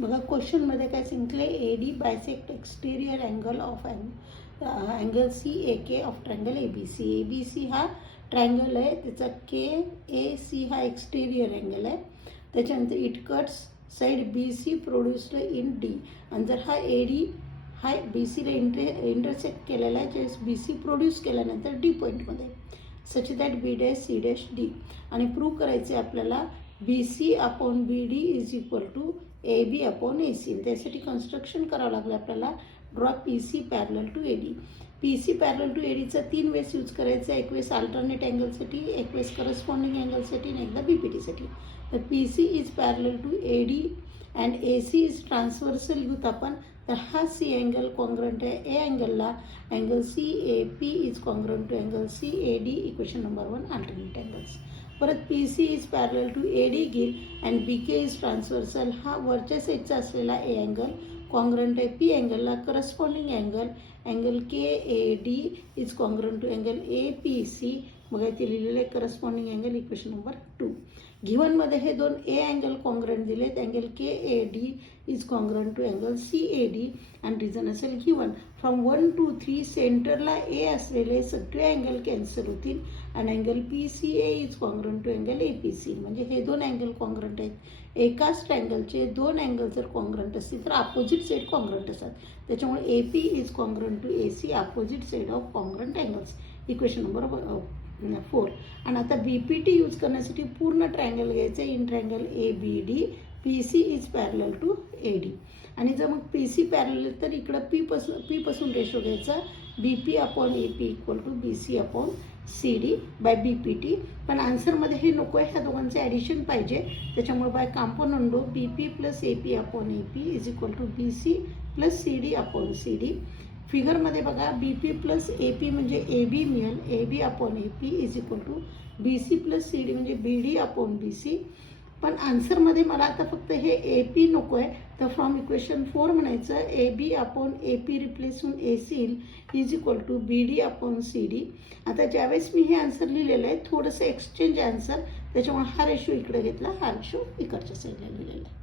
बघा क्वेश्चनमध्ये काय सांगितले, A D bisect exterior angle of angle C A K of triangle A B C. A B C हा triangle आहे, त्याचा के ए सी हा एक्सटेरियर अँगल आहे. त्याच्यानंतर it cuts side B C produced in D. आणि जर हा A D हा बी सीला इंटरसेक्ट केलेला आहे, जे बी सी प्रोड्यूस केल्यानंतर डी पॉईंटमध्ये, such that B dash C dash D. आणि प्रूव्ह करायचे आपल्याला B C upon B D is equal to A B upon A C. त्यासाठी कन्स्ट्रक्शन करावं लागलं आपल्याला. Draw P C parallel to A D. P C parallel to A डीचा 3 वेळेस use करायचा. एक वेळेस अल्टरनेट अँगलसाठी, एक वेळेस करस्पॉन्डिंग अँगलसाठी आणि एकदा बी पी टीसाठी. तर P C is parallel to A D and A C is transversal घेऊत आपण. तर हा सी अँगल कॉन्ग्रंट आहे ए अँगलला. Angle C A P is congruent to angle C A D. Equation number 1 alternate angles. परत P C is parallel to A D घेईल and B K is transversal. हा वरच्या साईडचा असलेला A angle congruent आहे P अँगलला. Corresponding angle K A D is congruent to angle A P C. बघा इथे लिहिलेलं आहे करस्पॉन्डिंग अँगल. Equation number 2. गिव्हनमध्ये हे 2 ए अँगल कॉन्ग्रंट दिलेत. Angle K A D is congruent to angle C A D. आणि रिझन असेल गिव्हन फ्रॉम 1 to 3 सेंटरला ए असलेले सगळे अँगल कॅन्सल होतील. आणि angle P C A is congruent to angle A P C. म्हणजे हे 2 अँगल कॉन्ग्रंट आहेत. एकाच ट्रायंगलचे 2 अँगल जर कॉन्ग्रंट असतील तर अपोजिट साईड कॉन्ग्रंट असतात. त्याच्यामुळे A P is congruent to A C, opposite side of congruent angles. Equation number 4. आणि आता बी पी टी यूज करण्यासाठी पूर्ण ट्रायंगल घ्यायचं. In triangle A B D P C is parallel to A D. आणि जर मग पी सी पॅरलल तर इकडं पी पासून रेशो घ्यायचा. B P upon A P equal to B C upon C D by B P T. पण आन्सरमध्ये हे नको आहे, ह्या दोघांचे ॲडिशन पाहिजे. त्याच्यामुळे by componendo B P plus A P upon A P is equal to B C plus C D upon C D. फिगरमध्ये बघा B P plus A P म्हणजे ए बी मिळेल. A B upon A P is equal to B C plus C D म्हणजे B D upon B C. पण आन्सरमध्ये मला आता फक्त हे ए पी नको आहे, तर फ्रॉम इक्वेशन 4 म्हणायचं A B upon A P replace होऊन A C is equal to B D upon C D. आता ज्यावेळेस मी हे आन्सर लिहिलेलं आहे थोडंसं एक्सचेंज आन्सर, त्याच्यामुळे हा रेशो इकडे घेतला, हा रेशो इकडच्या साईडला लिहिलेला आहे.